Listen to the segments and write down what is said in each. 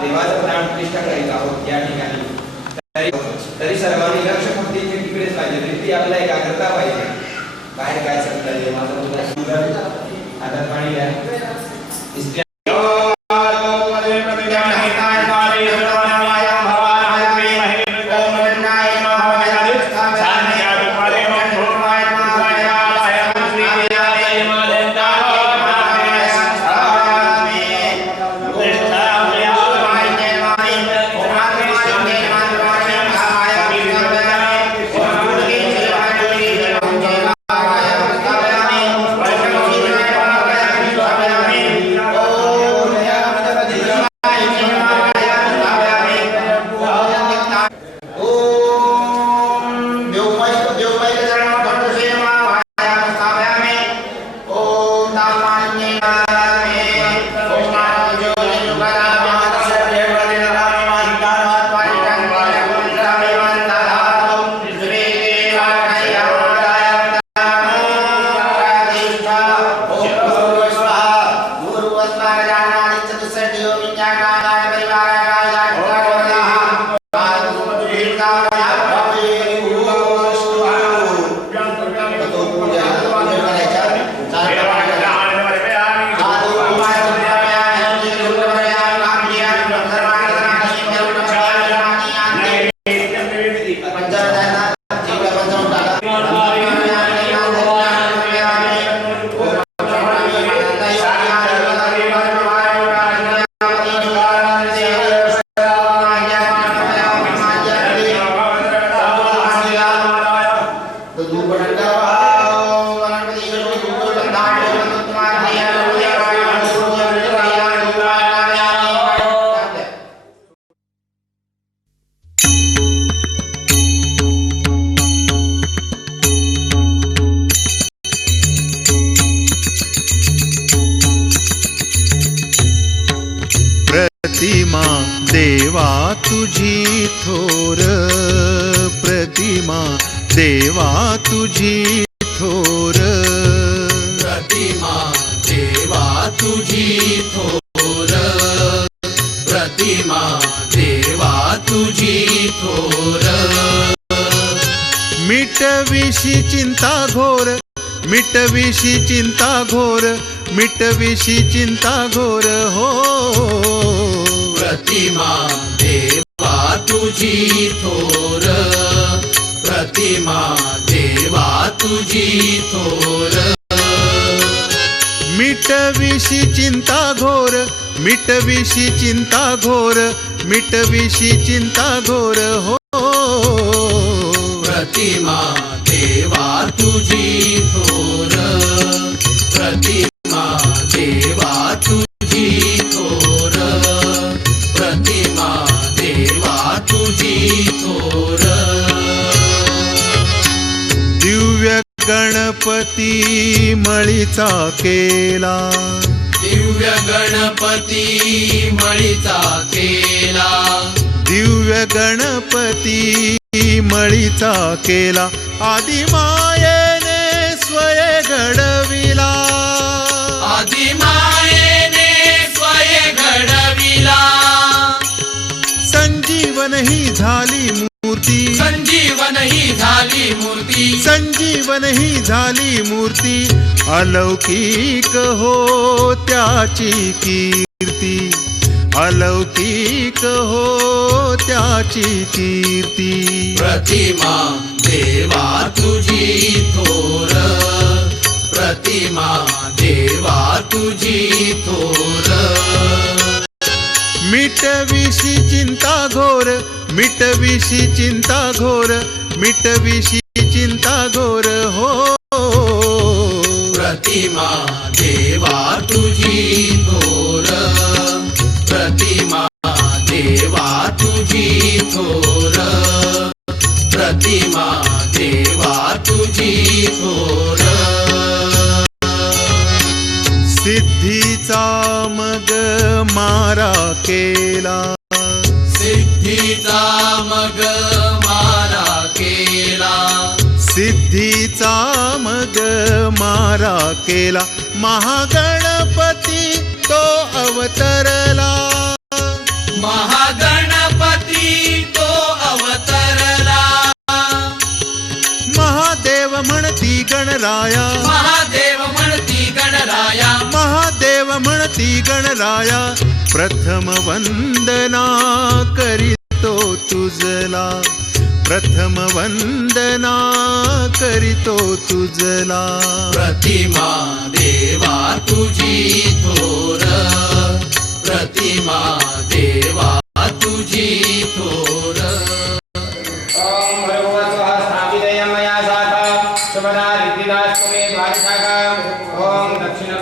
देवाचं प्राण प्रतिष्ठा करायचं आहोत या ठिकाणी, तरी सर्वांनी लक्ष फक्त इथे तिकडेच पाहिजे, वृत्ती आपला एकाग्रता पाहिजे. बाहेर काय चाललंय माझा मुलगा सुंदर हातात पाणी घ्या. प्रतिमा देवा तुझी थोर, प्रतिमा देवा तुझी थोर, प्रतिमा देवा तुझी थोर, प्रतिमा देवा तुझी थोर. मिटविशी चिंता घोर, मिटविशी चिंता घोर, मिटविशी चिंता घोर हो. प्रतिमा देवा तुझी थोर, प्रतिमा देवा तुझी थोर. मिटविशी चिंता घोर, मिटविशी चिंता घोर, मिटविशी चिंता घोर हो. प्रतिमा देवा तुझी थोर, प्रतिमा देवा तुझी थोर, प्रतिमा देवा तुझी थोर. दिव्य गणपती मळीचा केला, दिव्य गणपती मळीचा केला, दिव्य गणपती मळीचा केला. आदिमायेने स्वय घडविला, आदिमायेने स्वय घडविला. संजीवन ही झाली मूर्ती, संजीवन ही झाली मूर्ती, संजीवन ही झाली मूर्ती. अलौकिक हो त्याची कीर्ती, अलौकिक हो त्याची कीर्ती. प्रतिमा देवा तुझी थोर, प्रतिमा देवा तुझी थोर. मिटविशी चिंता घोर, मिटविशी चिंता घोर, मिटविशी चिंता घोर हो. तुझी थोर सिद्धीचा मग मारा केला सिद्धीचा मग मारा केला सिद्धीचा मग मारा केला महागणपती तो अवतरला महागणपती तो अवतरला महादेव म्हणती गणराया महादेव म्हणती गणराया महादेव म्हणती गणराया प्रथम वंदना करीतो तुझला प्रथम वंदना करीतो तुझला प्रतिमा देवा तुझी थोर प्रतिमा देवा तुझी थोर ओम भगवतः स्थापितय मया साथ सुभदा रिद्धिदास्तु मे द्वारशाखा ओम दक्षिण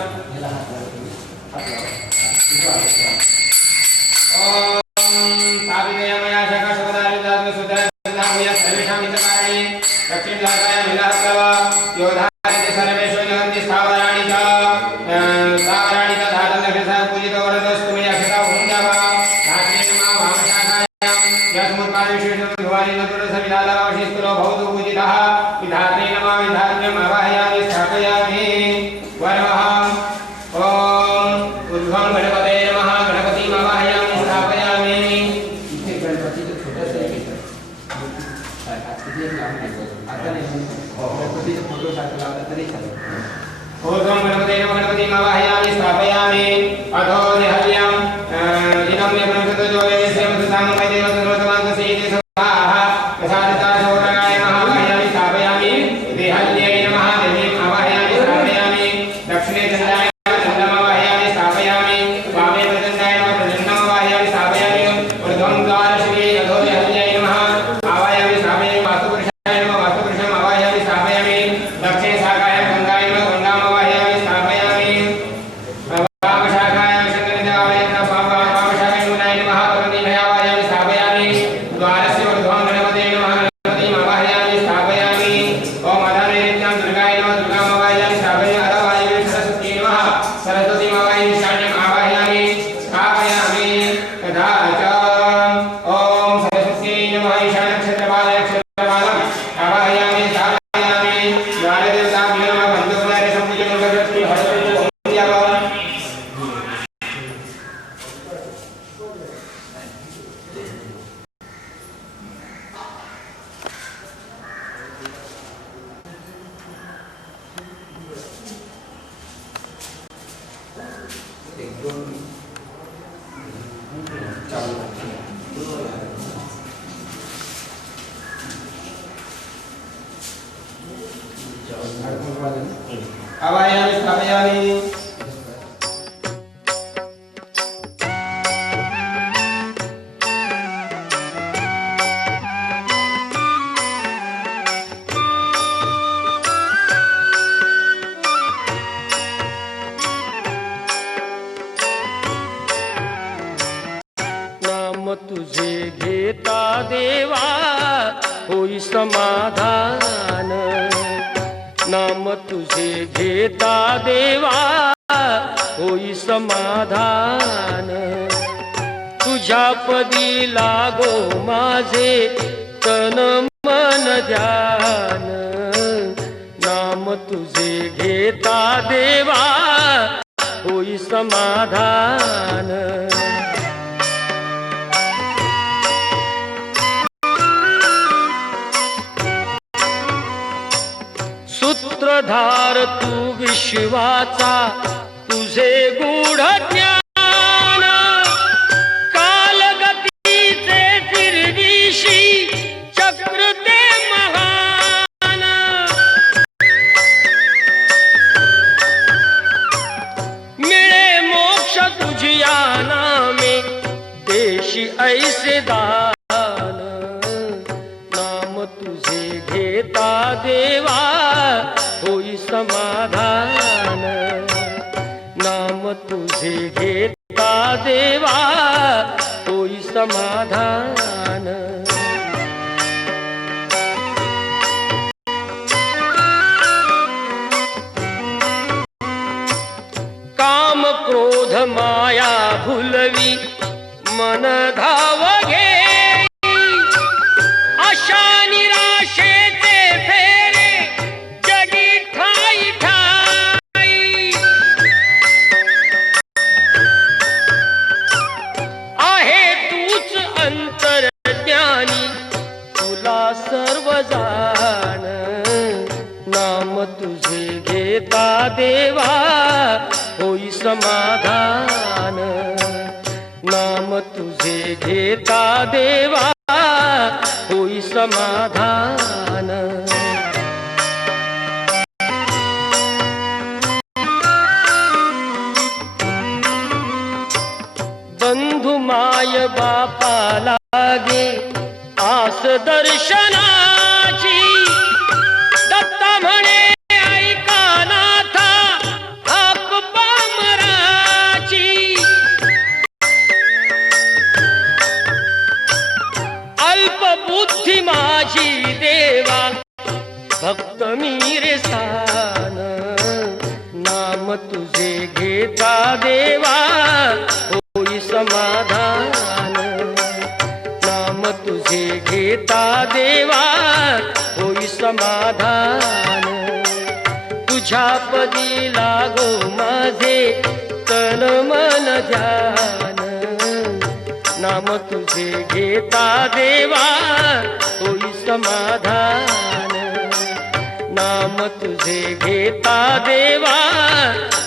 ओम स्थापितय मया शाखा सुभदा रिद्धिदास्तु सुधर्मय सर्वेषां हितकारिणे दक्षिण द्वारकाय मिलात्वा योधारिते सर्वेषु जगन्ति स्थावराणि च स्थावराणि च धातं दक्षिणः पूजितो वरदस्तु मे अक्षता ओम जावा धात्रे नमः वामशाखायां यस्मुत्पादिशेषं ध्वानि नतुरस विधातावशिष्टो भवतु पूजितः विधात्रे नमः विधात्र्यम् आवाहयामि स्थापयामि वरमः ओम उद्भवं गणपते नमः गणपतिम् आवाहयामि स्थापयामि इथे गणपती तो छोटासा आहे आता नाही गणपतीचा फोटो सारखा लावला तरी चालेल ओम गणपते नमः गणपतिम् आवाहयामि स्थापयामि अधो निहर्यं इदं मे ब्रह्मतो जो वेदस्य मधुसामं वैदेव सर्वतमान्त सेति सभाः प्रसादिता शोरगाय महावाहयामि स्थापयामि देहल्यै नमः देवीम् आवाहयामि स्थापयामि दक्षिणे चन्द्राय चन्द्रम् आवाहयामि स्थापयामि वामे प्रचण्डाय नमः प्रचण्डम् आवाहयामि स्थापयामि ऊर्ध्वं द्वारशिवे अधो निहल्यै नमः आवाहयामि स्थापयामि वास्तुपुरुषाय नमः वास्तुपुरुषम् आवाहयामि स्थापयामि दक्षिणे शाखाय गङ्गाय नमः गङ्गाम् आवाहयामि स्थापयामि वामशाखायां शङ्करदेवाय नमः वामशाखाय मुनाय नमः भगवती आवाहयामि स्थापयामि द्वारस्य ऊर्ध्वं गणपते नमः गणपतिम् आवाहयामि स्थापयामि ओम अधनैर्यं दुर्गाय नमः दुर्गाम् आवाहयामि स्थापयामि अधवायवे सरस्वती नमः सरस्वतीम् आवाहयामि शान्यम् आवाहयामि स्थापयामि तथा च ओम सरस्वत्यै नमः ईशानक्षत्रपालाय क्षत्रपालम् आवाहयामि स्थापयामि द्वारदेवताभ्यो नमः बन्धुकुलाय सम्पूज्यं भगवती हरतु ओम जप आवाहयामि स्थापयामि नाम तुझे घेता देवा होई समाधान नाम तुझे घेता देवा होई समाधान तुझ्या पदी लागो माझे तन मन ध्यान नाम तुझे घेता देवा होई समाधान सूत्रधार तू विश्वाचा तुझे गूढ ज्ञान कालगतीचे फिरविशी चक्र ते महान मिळे मोक्ष तुझिया नामे देशी ऐसे दान नाम तुझे घेता देवा होई समाधान नाम तुझे घेता देवा होई समाधान मन धाव घे आशा निराशेचे फेरे जगी ठाई ठाई आहे तूच अंतर्ज्ञानी तुला सर्व जाण नाम तुझे घेता देवा होई समाधान नाम तुझे घेता देवा होई समाधान बंधु माय बापा लागे आस दर्शनाची दत्ता म्हणे ऐका नाथा हाक पामराची अल्पबुद्धी माझी देवा भक्त मी रे सान नाम तुझे घेता देवा होई समाधान नाम तुझे घेता देवा होई समाधान तुझ्या पदी लागो माझे तन मन ध्यान नाम तुझे घेता देवा होई समाधान नाम तुझे घेता देवा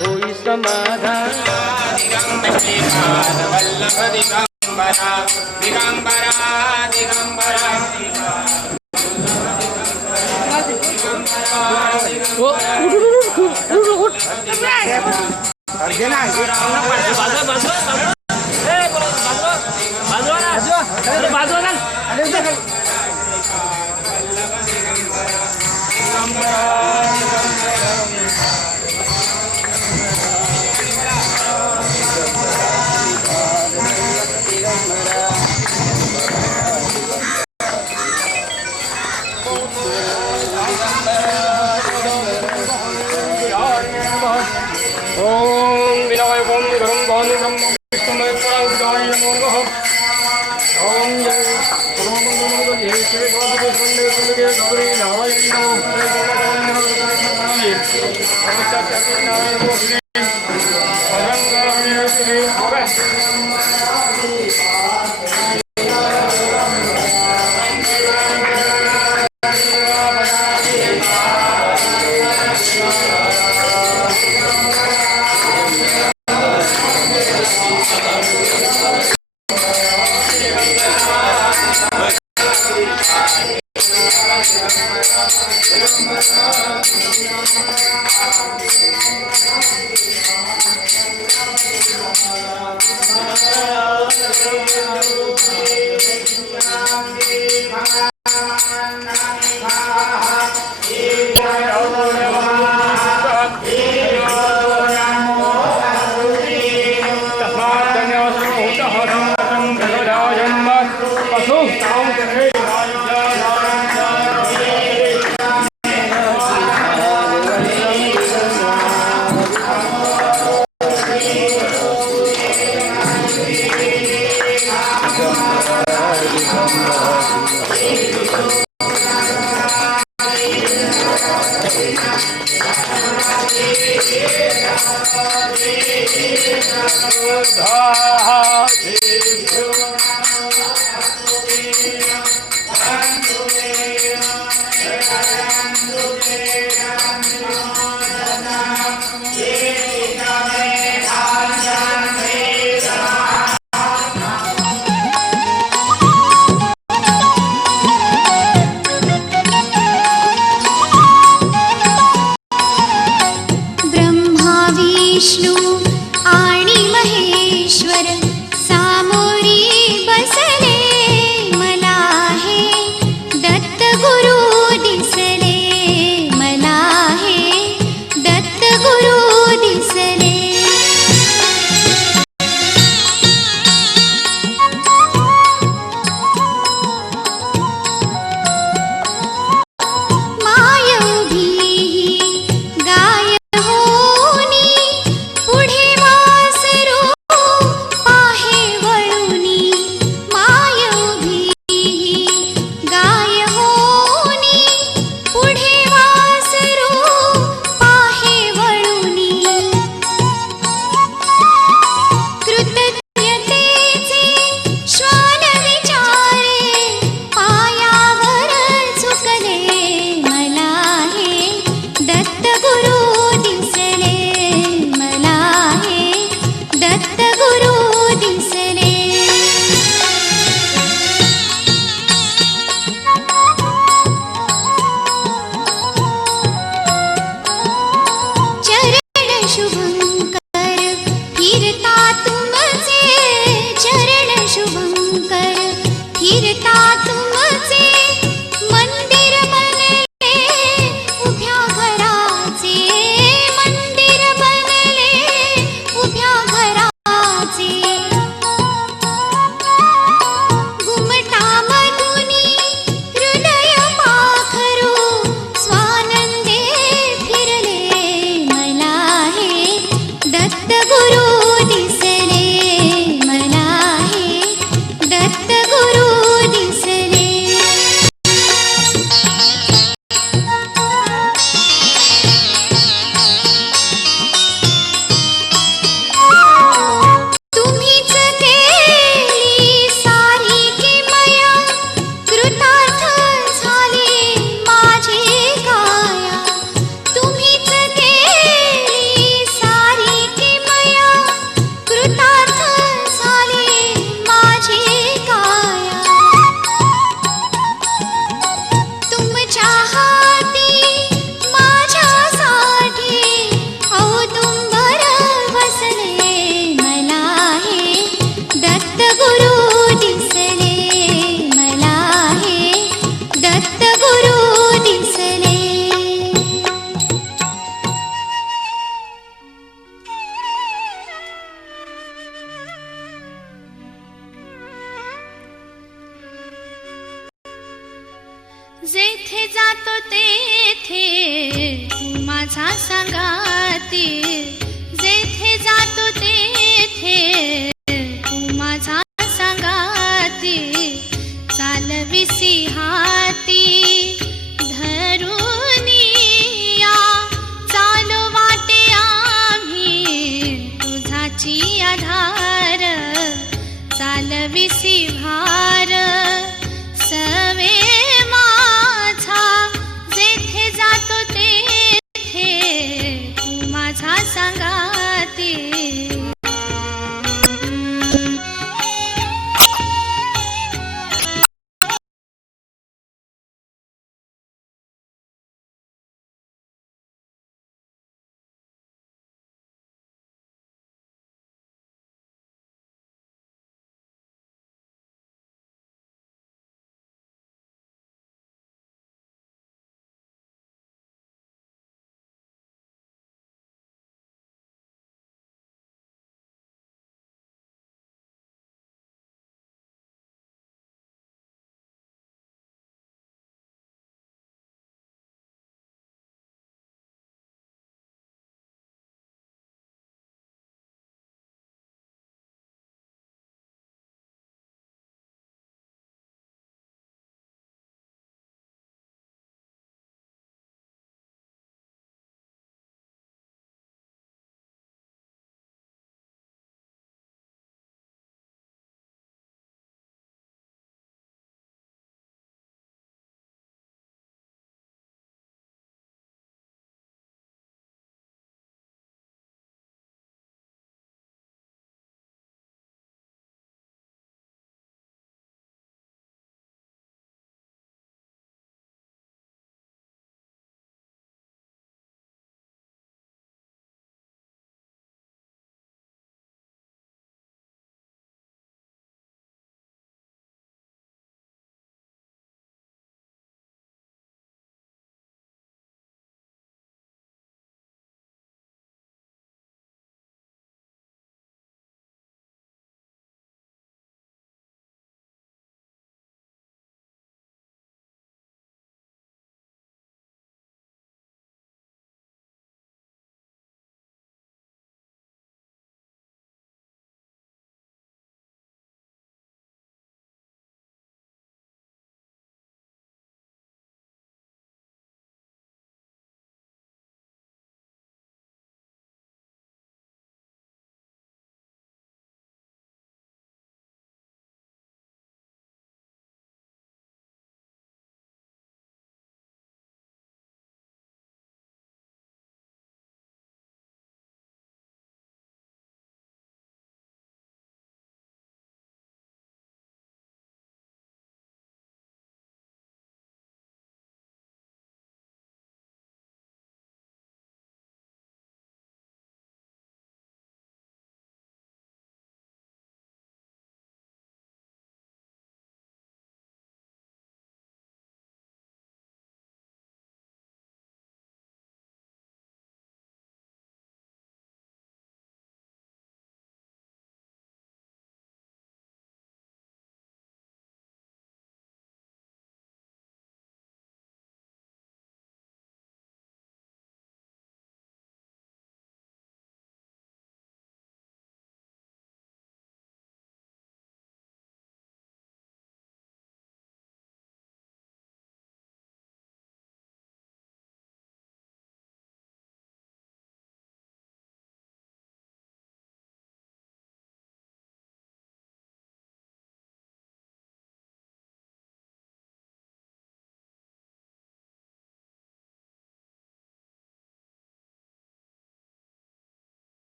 होई समाधान वल्लभ दिगंबरा दिगंबरा दिगंबरा ओम विनायक ओम गरम भानु ब्रह्म विष्णुमय परांकुराय नमो नमः ओम जय सर्वमंगल जय श्री स्वामी वंदे वंदे गौरी नारायण नमो हरे नमः नारायण मोहिनी भगवान श्री माझा संगाती, जेथे जातो तेथे तू माझा संगाती, चालविसी हाती धरुनिया, चालू वाटे आम्ही तुझाची आधार, चालविसी भार सवे माझा, जेथे जातो तेथे तू माझा संगाती.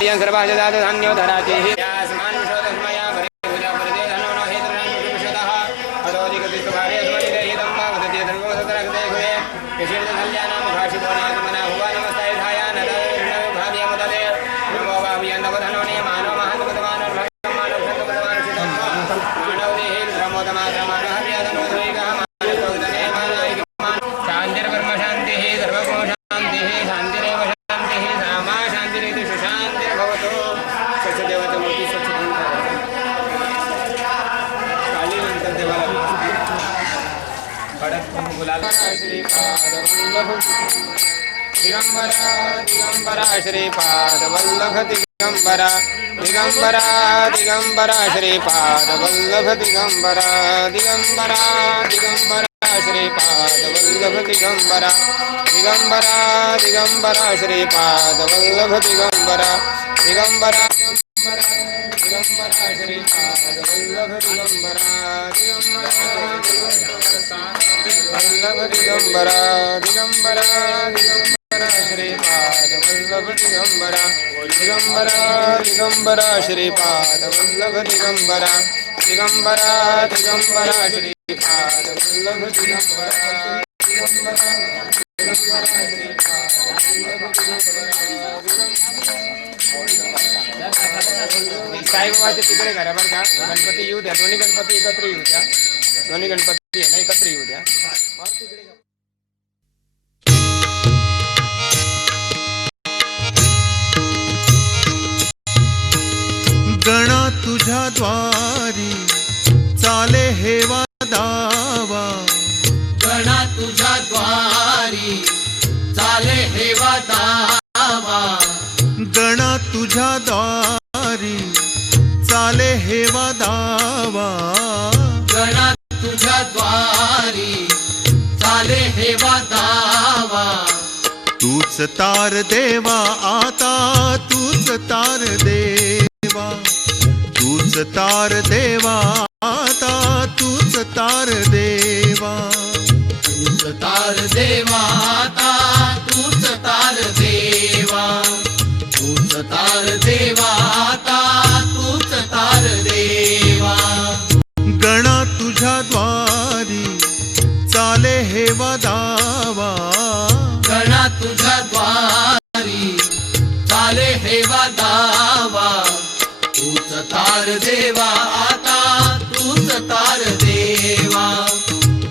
सर्वाजदात धान्यो धराते यास्मान विशोदस्मया भूजा प्रदे धनो न हेतरान विशोदः अदोदिक दिसुभारे अस्मनि देहितं भावते धर्मो सतरक्ते हुए किशिल कल्याणं भाषितोनाय मना हुआ नमस्ते धाया नदे भाव्य मददे नमो भाव्यं नवधनो ने मानो महन् भगवान मानव संत भगवान सिद्धं मानव देहि धर्मोदमा धर्मान हव्यदनो द्वैगा मानव उदने मानाय शान्तिर्ब्रह्म शान्तिः सर्वगुण शान्तिः शान्तिरेव शान्तिः सामा शान्तिरिति सुशान्तिर्भवतु स्वच्छदेवाच्या मूर्ती स्वच्छ करून टाकायच्या. कालीनंतर देवाला कडक गुलाल दिगंबरा दिगंबरा श्रीपाद वल्लभ दिगंबरा दिगंबरा दिगंबरा श्रीपाद वल्लभ दिगंबरा दिगंबरा दिगंबरा श्रीपाद वल्लभ दिगंबरा दिगंबरा दिगंबरा श्रीपाद वल्लभ दिगंबरा दिगंबरा दिगंबरा श्रीपाद वल्लभ दिगंबरा वल्लभ दिगंबरा दिगंबरा दिगंबरा श्रीपाद वल्लभ दिगंबरा दिगंबरा दिगंबरा श्रीपाद वल्लभ दिगंबरा दिगंबरा दिगंबरा श्रीपाद वल्लभ दिगंबरा साईबाबाच्या तिकडे घरा बरं का गणपती येऊ द्या दोन्ही गणपती एकत्र येऊ द्या दोन्ही गणपती आहे ना एकत्र येऊ द्या गणा तुझ्या द्वारी चाले हेवा दावा गणा तुझ्या द्वारी चाले हेवा दावा गणा तुझ्या द्वारी चाले हेवा दावा गणा तुझ्या द्वारी चाले हेवा दावा तूच तार देवा आता तूच तार देवा तूच तार देवा आता तूच तार देवा तूच तार देवा आता तूच तार देवा तूच तार देवा आता तूच तार देवा गणा तुझ्या द्वारी चाले हेवा दावा गणा तुझ्या द्वारी चाले हेवा दावा तूच तार देवा आता तूच तार देवा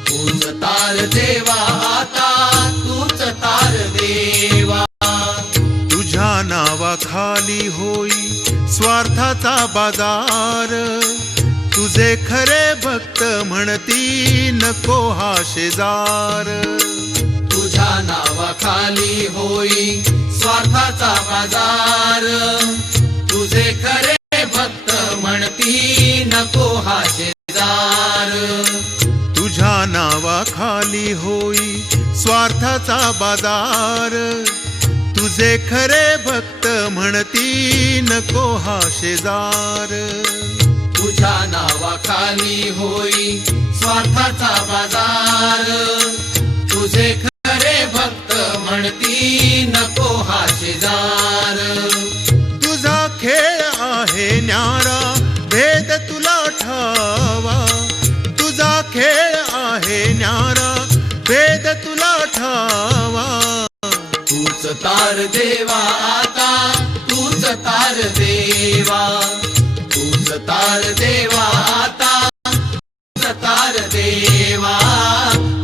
तूच तार देवा आता तूच तार देवा तुझ्या नावाखाली होई स्वार्थाचा बाजार तुझे खरे भक्त म्हणती नको हा शेजार तुझ्या नावाखाली होई स्वार्थाचा बाजार तुझे खरे भक्त म्हणती नको हा शेजार तुझ्या नावाखाली होई स्वार्थाचा बाजार तुझे खरे भक्त म्हणती नको हा शेजार तुझ्या नावाखाली होई स्वार्थाचा बाजार तुझे खरे भक्त म्हणती नको हा शेजार तुझा खेळ आहे न्यारा भेद तुला ठावा तुझा खेळ आहे न्यारा भेद तुला ठावा तूच तार देवा आता तूच तार देवा तूच तार देवा आता तूच तार देवा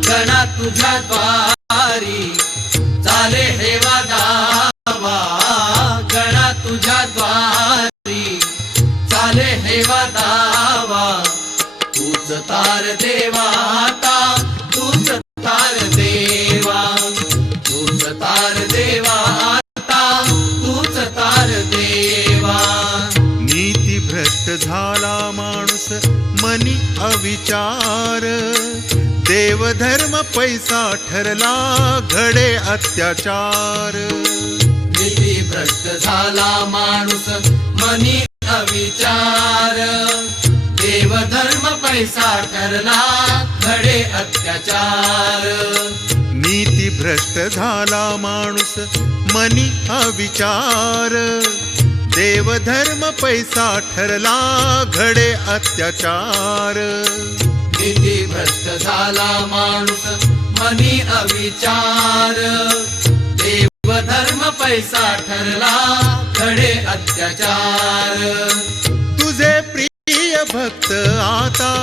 गणा तुझ्या द्वारी चाले हेवा दावा गणा तुझ्या द्वारी चाले हेवा दावा तूच तार देवा आता तूच तार देवा तूच तार देवा आता तूच तार देवा नीती भ्रष्ट झाला माणूस मनी अविचार देव धर्म पैसा ठरला घडे अत्याचार नीती भ्रष्ट झाला माणूस मनी अविचार देव धर्म पैसा ठरला घडे अत्याचार नीती भ्रष्ट झाला माणूस मनी अविचार देवधर्म पैसा ठरला घडे अत्याचार. नीती भ्रष्ट झाला माणूस मनी अविचार. देवधर्म पैसा ठरला घडे अत्याचार. तुझे प्रिय भक्त आता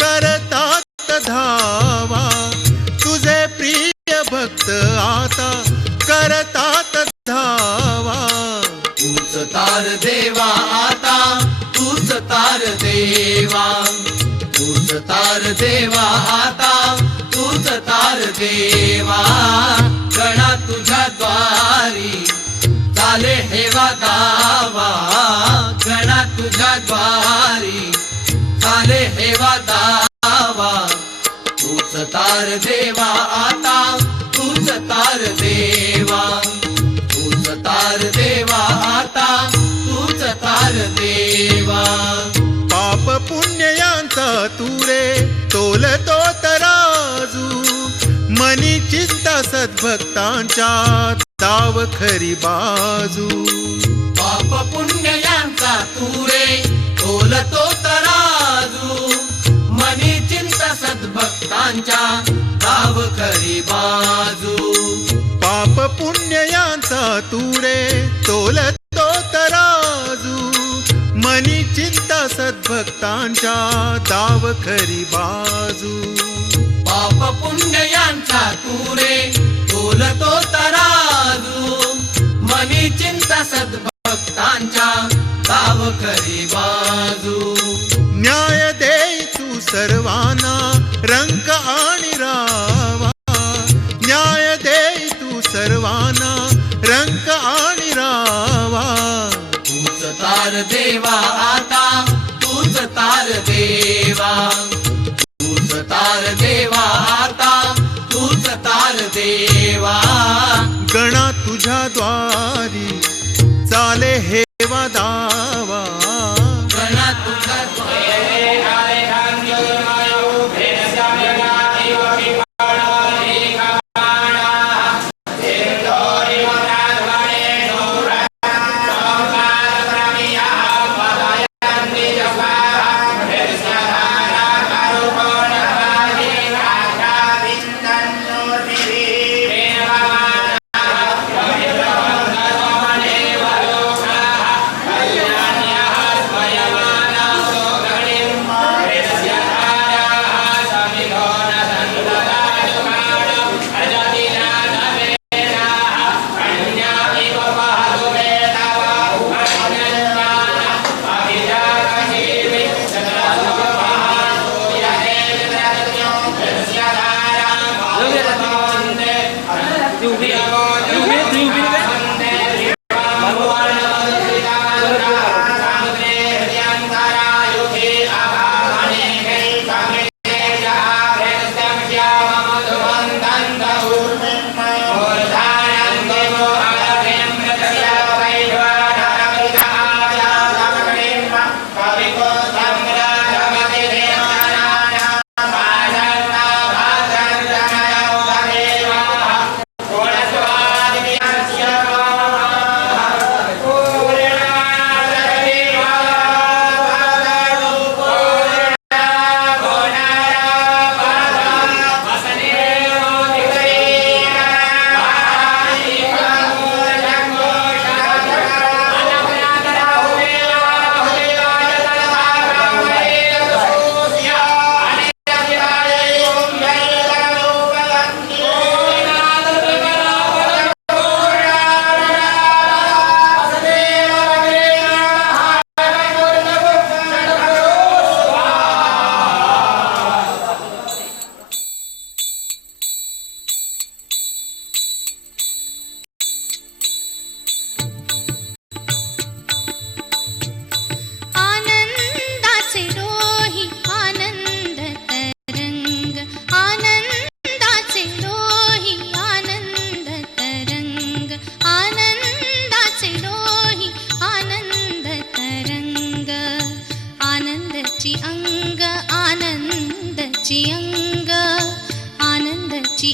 करतात धावा. तुझे प्रिय भक्त आता करतात धावा. तूच तार देवा आता तूच तार देवा. तूच तार देवा आता तूच तार देवा. गणा तुझ्या द्वारी चाले हेवा दावा. गणा तुझ्या द्वारी चाले हेवा दावा. तूच तार देवा आता तूच तार देवा. तूच तार देवा आता तूच तार देवा. पाप पुण्य यांचा तुरे तोलतो तराजू. मनी चिंता सद्भक्तांच्या दाव खरी बाजू. पाप पुण्य यांचा तुरे तोलतो तराजू. मनी चिंता सद्भक्तांच्या दाव खरी बाजू. पाप पुण्य यांचा तुरे तोलतो तराजू. मनी चिंता सद्भक्तांच्या दाव खरी बाजू. पाप पुण्य यांचा तुरे तोलतो तराजू. मनी चिंता सद्भक्तांच्या दाव खरी बाजू. न्याय देई तू सर्वांना रंक आणि रावा. न्याय देई तू सर्वांना रंक आणि रावा. तूच तार देवा आता तूच तार देवा. तूच तार देवा आता तूच तार देवा. गणा तुझ्या द्वारी चाले हेवा दावा. गणा तुझ्या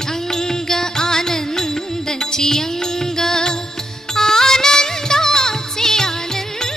अंग आनंदाचे आनंद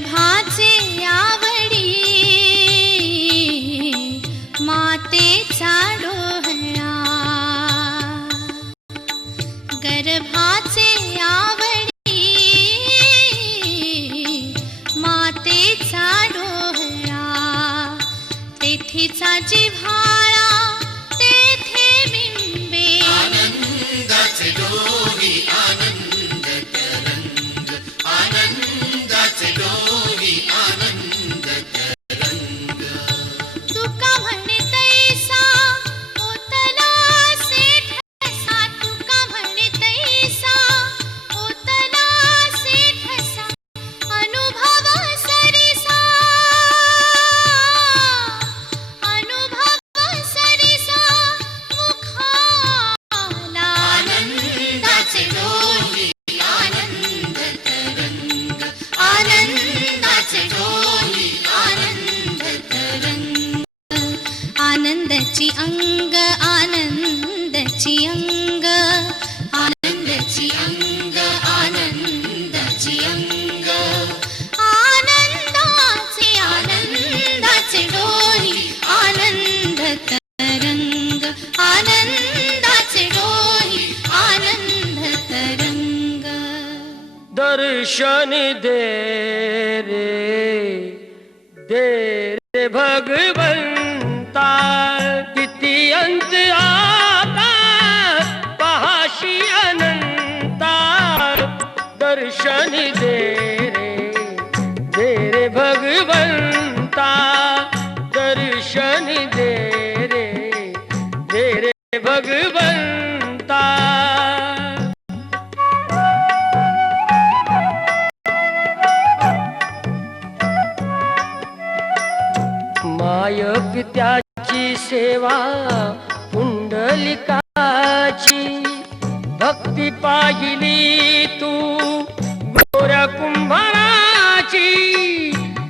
गर्भाचे आवडी मातेचा डोहळा, गर्भाचे आवडी मातेचा डोहळा, तेथेचा जिव्हाळा तेथे बिंबे, आनंदाचे डोही आनंद तरंग, आनंदाचे डोही आनंद तरंग. तुका म्हणे तैसा ओतला सेठसा, तुका म्हणे तैसा ओतला सेठसा, अनुभव सरिसा, अनुभव सरिसा मुखाला, आनंदाचे डोही आनंद तरंग, आनंदाचे डोही आनंद तरंग. आनंदाची अंग, आनंदाची अंग, आनंदाची अंग, आनंदाची अंग. आनंदाचे आनंदाचे डोही आनंद तरंग, आनंदाचे डोही आनंद तरंग. दर्शन दे रे भगवंता, किती अंत आता पहाशी अनंता. दर्शन दे रे भगवंता, दर्शन दे रे भगवंता. माय पित्याची सेवा पुंडलिकाची, भक्ती पाहिली तू गोऱ्या कुंभाराची.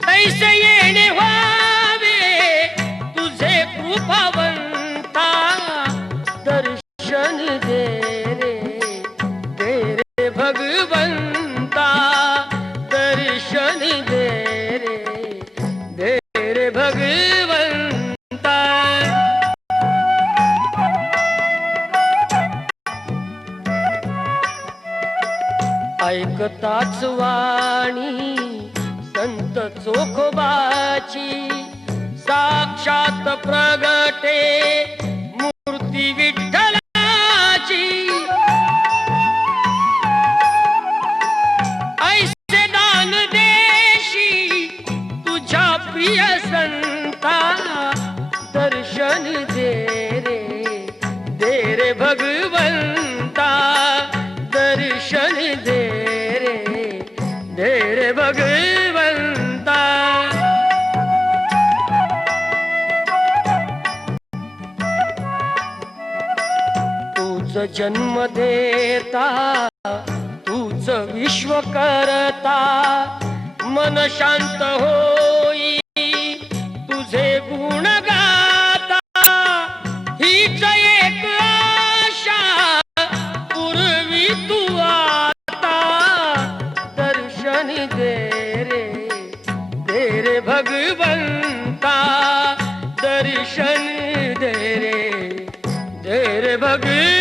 ऐसे येणे व्हावे तुझे कृपावंता, दर्शन दे रे भगवंता, दर्शन दे रे भगवंता. ऐकताच वाणी संत चोखोबाची, साक्षात प्रगटे मूर्ती विठ्ठलाची. ऐसे दान देशी तुझ्या प्रिय संता, दर्शन दे रे भगवंता, दर्शन दे रे भगवंता. तूच जन्म देता, तूच विश्व करता, मन शांत होई तुझे गुण गाता. हीच एक आशा पूर्वी तू आता, दर्शन दे रे भगवंता, दर्शन दे रे भगवंता.